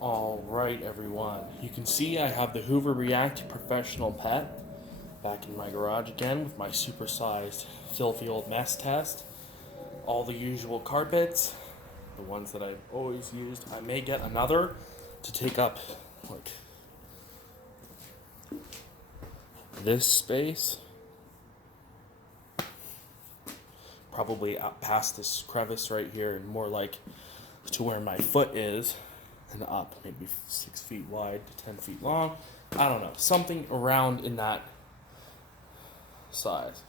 Alright everyone, you can see I have the Hoover React Professional Pet back in my garage again with my supersized filthy old mess test. All the usual carpets, the ones that I've always used. I may get another to take up like this space. Probably up past this crevice right here and more like to where my foot is. And up, maybe 6 feet wide to 10 feet long. I don't know, something around in that size.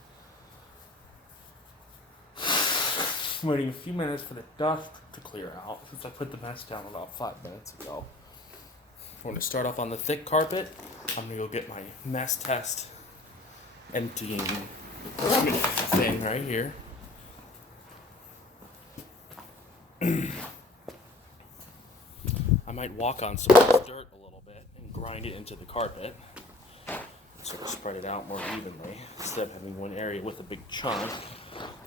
Waiting a few minutes for the dust to clear out since I put the mess down about 5 minutes ago. I'm going to start off on the thick carpet. I'm going to go get my mess test emptying thing right here. I might walk on some of this dirt a little bit and grind it into the carpet. Sort of spread it out more evenly instead of having one area with a big chunk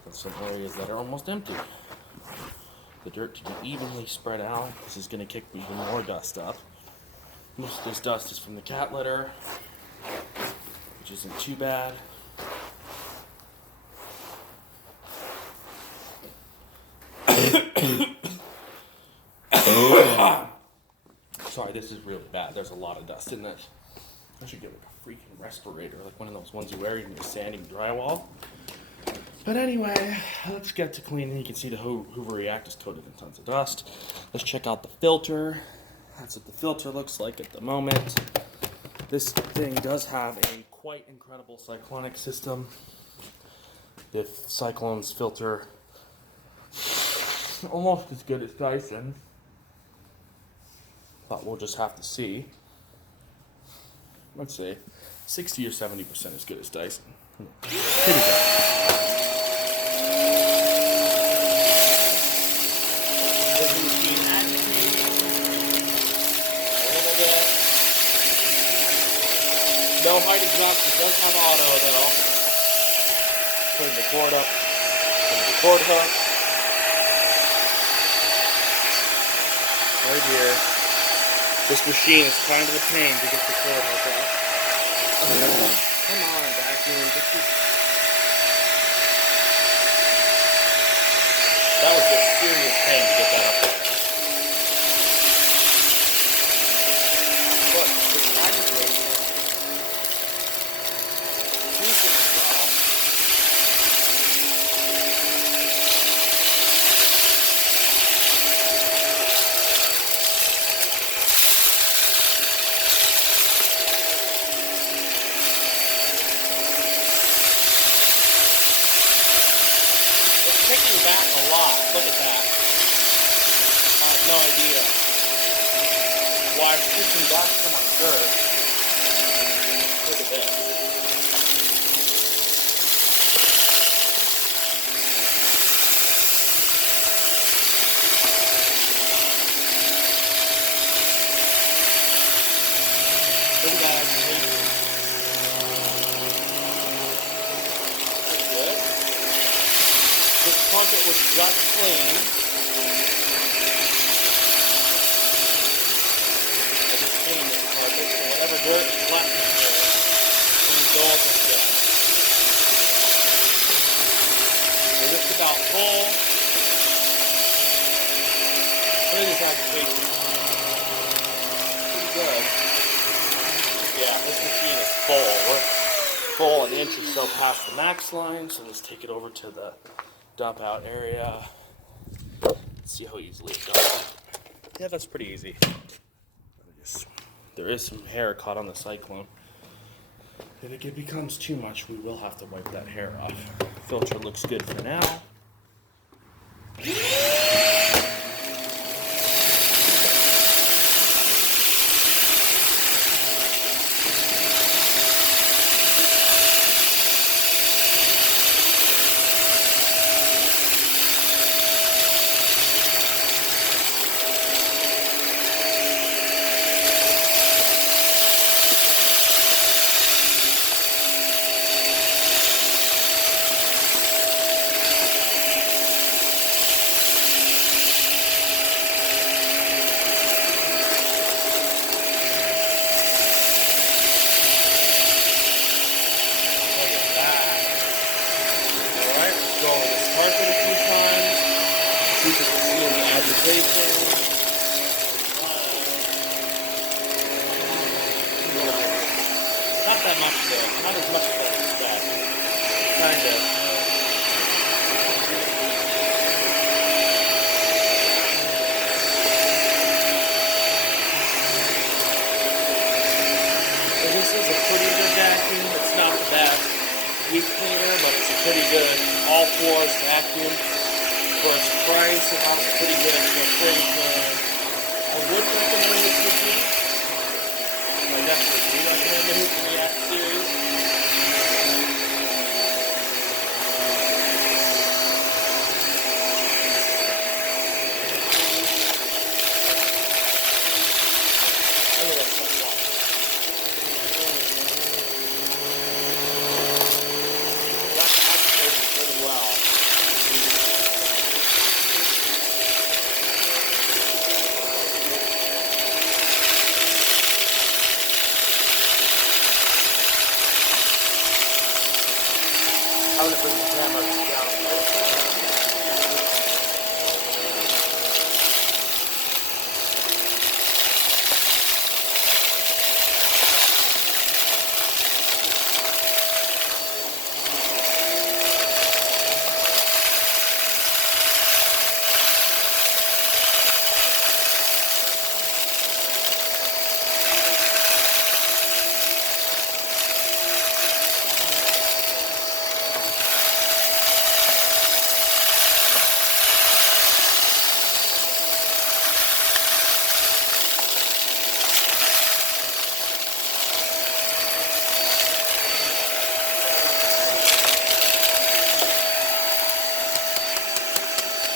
and some areas that are almost empty. The dirt to be evenly spread out. This is going to kick even more dust up. Most of this dust is from the cat litter, which isn't too bad. Sorry, this is really bad. There's a lot of dust in this. I should get like a freaking respirator, like one of those ones you wear when you're sanding drywall. But anyway, let's get to cleaning. You can see the Hoover React is coated in tons of dust. Let's check out the filter. That's what the filter looks like at the moment. This thing does have a quite incredible cyclonic system. The Cyclone's filter, almost as good as Dyson. But we'll just have to see. Let's say 60 or 70% as good as Dyson. Here we go. No hiding drops, it does have auto though. Putting the cord up, putting the cord hook. Right here. This machine is kind of a pain to get the cord hook up. Come on, vacuum. That was a serious pain to get that up there. But it's agitating. Decently well. Kicking back a lot. Look at that. I have no idea why it's kicking back so much dirt. Look at this. Look at that agitation. Pretty good. This carpet was just clean. I just cleaned this carpet, so whatever dirt is left in here, when the doors are done. We're just about full. Look at this agitation. Pretty good. Yeah, this machine is full. We're full an inch or so past the max line, so let's take it over to the dump out area. Let's see how easily it does. Yeah, that's pretty easy. There is some hair caught on the Cyclone. If it becomes too much, we will have to wipe that hair off. Filter looks good for now. good. Not as much as I expect. Kind of. This is a pretty good vacuum. It's not the best deep cleaner, but it's a pretty good all floors vacuum. For its price, it was pretty good for a pretty clean. I would recommend this machine. I definitely do recommend the Hoover React series. I think that's pretty well. That's concentrated pretty well. I'm going to bring the camera down a little bit.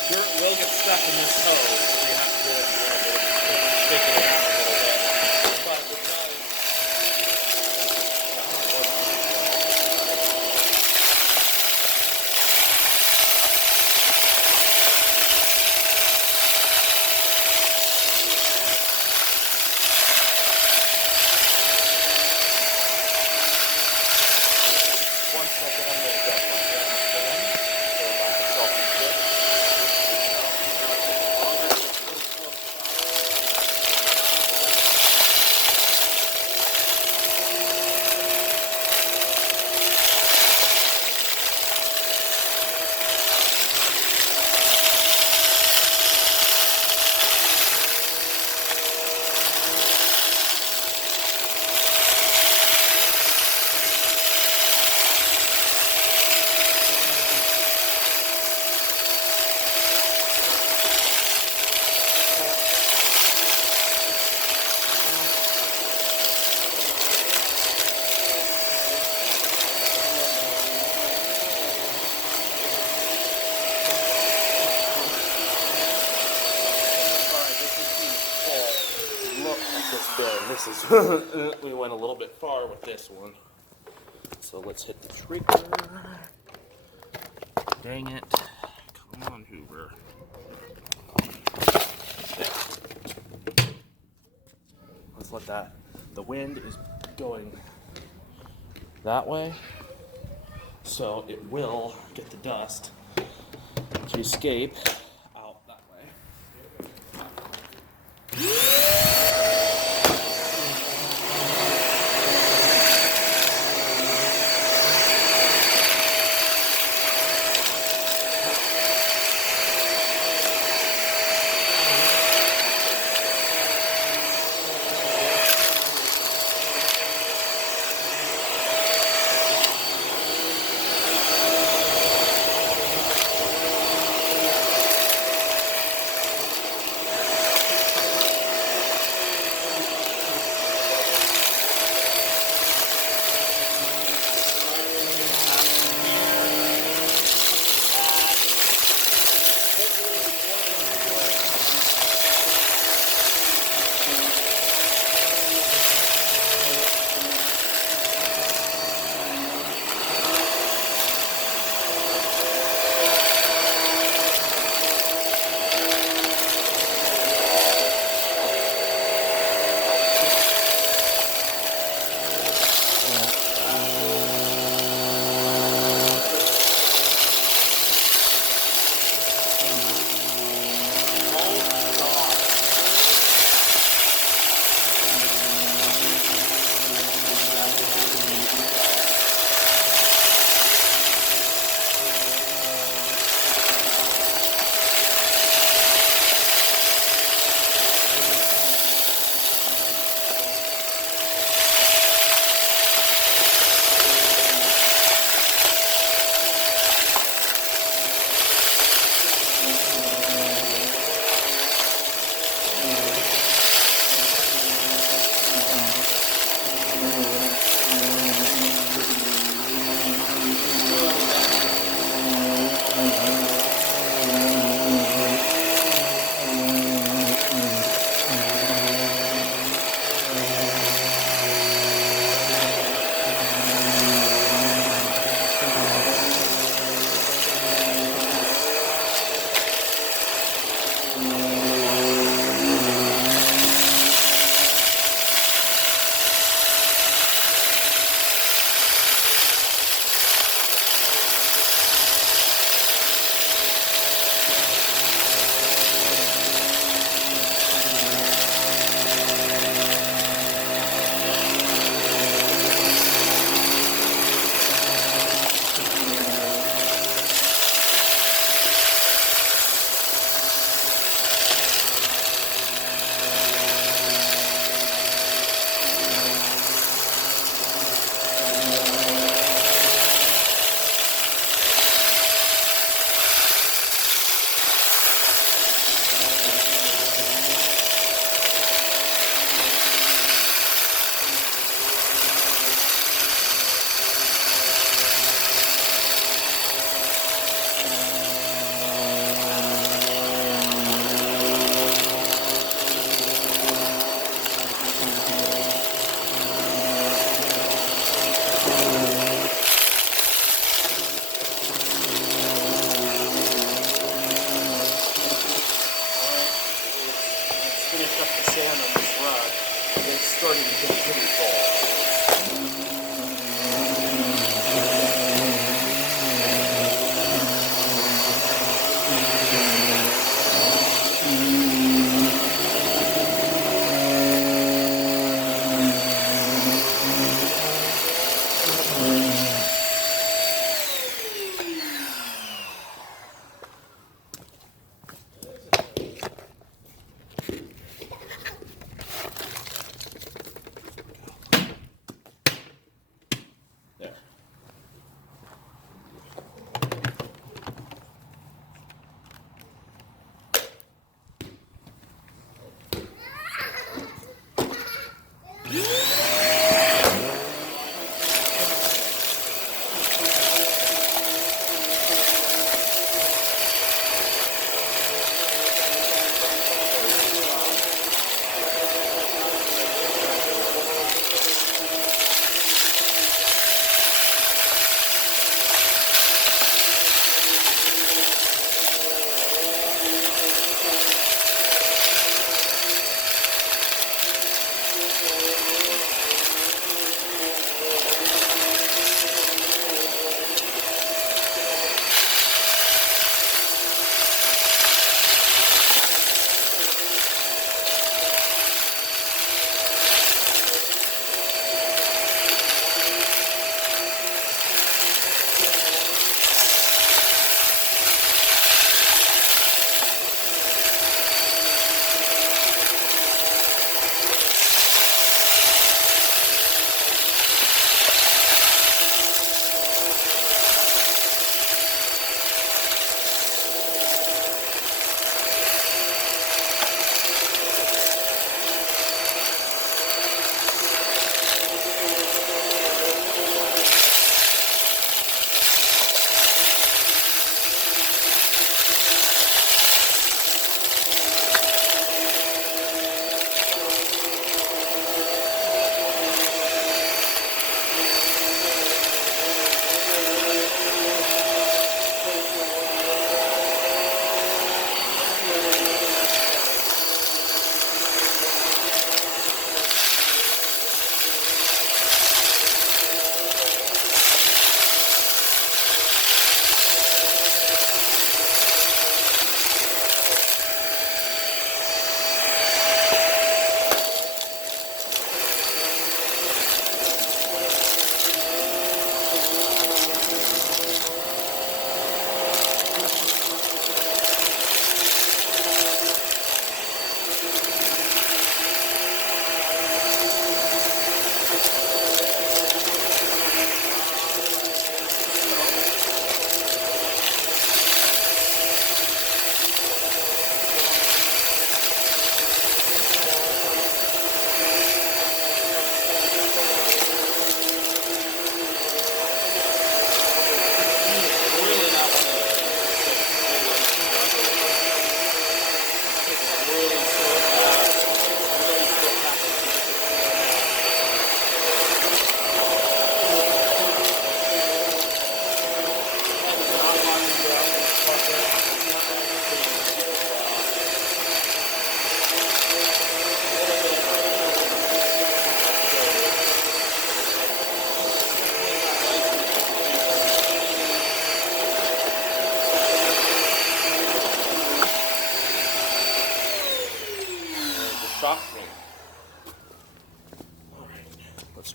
Dirt will get stuck in this hose, so you have to do it a little bit, shake it around a little bit. But because one second, I'm going to adjust my camera stand so my selfie switch. This is we went a little bit far with this one, so let's hit the trigger. Dang it! Come on, Hoover. There. Let's let that. The wind is going that way, so it will get the dust to escape out that way. sand on this rug, it's starting to get pretty full.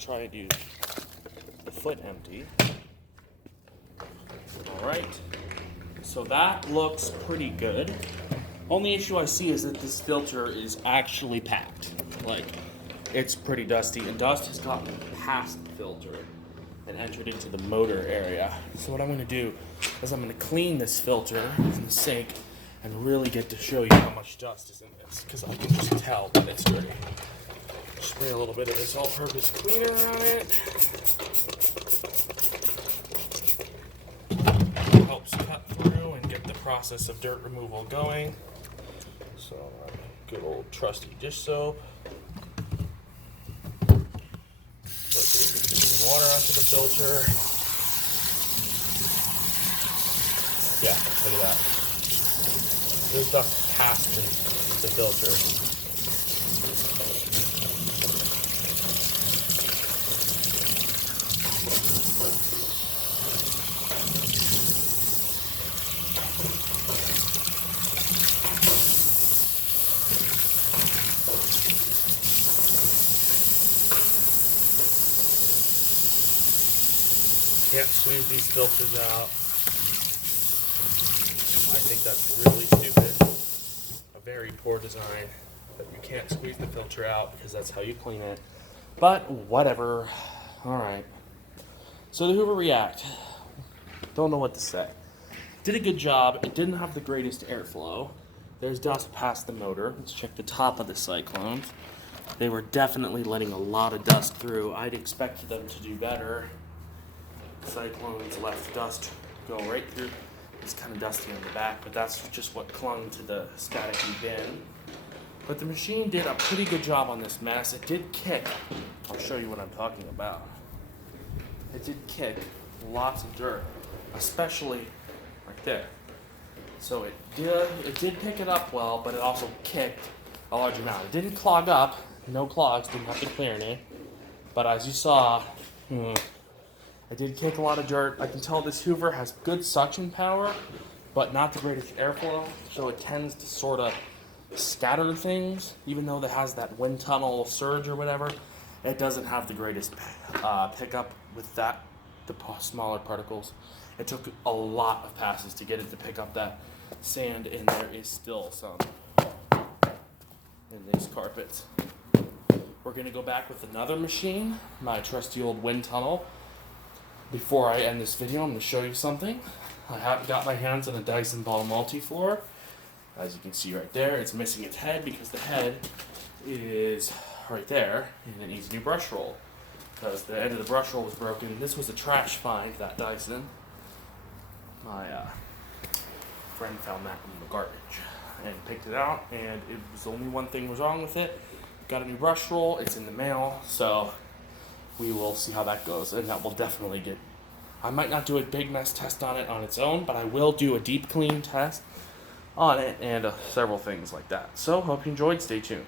try to do the foot empty. Alright, so that looks pretty good. Only issue I see is that this filter is actually packed. Like, it's pretty dusty, and dust has gotten past the filter and entered into the motor area. So what I'm going to do is I'm going to clean this filter in the sink and really get to show you how much dust is in this, because I can just tell that it's dirty. Spray a little bit of this all-purpose cleaner on it. Helps cut through and get the process of dirt removal going. So, good old trusty dish soap. Put some water onto the filter. Yeah, look at that. There's dust past the filter. can't squeeze these filters out. I think that's really stupid. A very poor design that you can't squeeze the filter out because that's how you clean it. But whatever. Alright. So the Hoover React. Don't know what to say. Did a good job. It didn't have the greatest airflow. There's dust past the motor. Let's check the top of the Cyclones. They were definitely letting a lot of dust through. I'd expected them to do better. Cyclones left dust go right through. It's kind of dusty on the back, but that's just what clung to the staticky bin. But the machine did a pretty good job on this mess. It did kick. I'll show you what I'm talking about. It did kick lots of dirt, especially right there. So it did pick it up well, but it also kicked a large amount. It didn't clog up. No clogs. Didn't have to clear any. But as you saw, it did kick a lot of dirt. I can tell this Hoover has good suction power, but not the greatest airflow. So it tends to sort of scatter things, even though it has that wind tunnel surge or whatever. It doesn't have the greatest pickup with that, the smaller particles. It took a lot of passes to get it to pick up that sand, and there is still some in these carpets. We're going to go back with another machine, my trusty old wind tunnel. Before I end this video, I'm going to show you something. I have got my hands on a Dyson Ball Multi-Floor. As you can see right there, it's missing its head because the head is right there, and it needs a new brush roll. Because the end of the brush roll was broken. This was a trash find, that Dyson. My friend found that in the garbage and picked it out, and it was only one thing was wrong with it. Got a new brush roll, it's in the mail, so we will see how that goes, and that will definitely get... I might not do a big mess test on it on its own, but I will do a deep clean test on it and several things like that. So, hope you enjoyed. Stay tuned.